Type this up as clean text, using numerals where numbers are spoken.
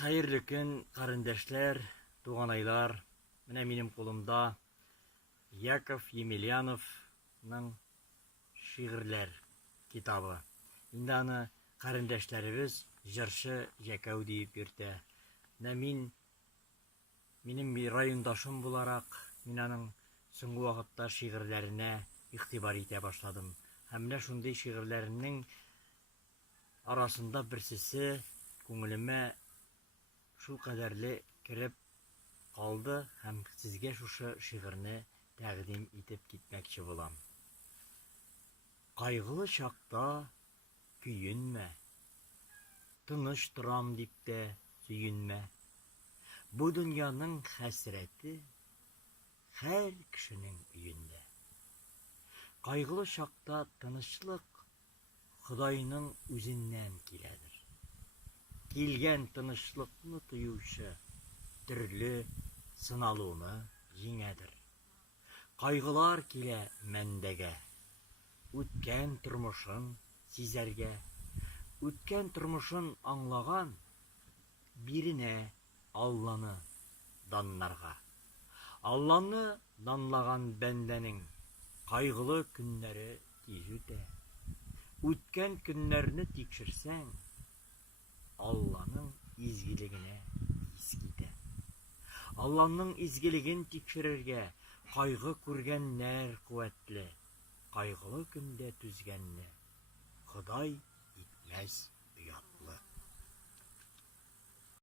Хәерле көн, карындашлар, туганайлар. Менә минем кулымда Яков Емельяновның шигырьләр китабы. Инде аны карындашларыбыз җырчы Җәкәү дип йөртә. Менә минем райондашым буларак, мин аның соңгы вакытта шигырьләренә игътибар итә башладым. Һәм менә шундый шигырьләрнең арасында берсесе күңелемә шул кадәрле кереп калды һәм сезгә шушы шигырьне тәкъдим итеп китмәкче булам. Кайгылы чакта көенмә, тыныч торам дип тә сөенмә. Бу дөньяның хәсрәте һәр кешенең өендә. Кайгылы чакта тынычлык Ходайның үзеннән киләдер. Килгән тынычлыкны тоючы төрле сыналуны җиңәдер. Кайгылар килә мәндәгә, үткән тормышын сизәргә. Үткән тормышын аңлаган биренә Алланы данларга. Алланы данлаган бәндәнең кайгылы көннәре тиз үтә. Үткән көннәрне тикшерсәң, Алланың изгелегенә тиз китә. Алланың изгелеген тикшерергә кайгы күргәннәр куәтле. Кайгылы көндә түзгәнне Ходай итмәс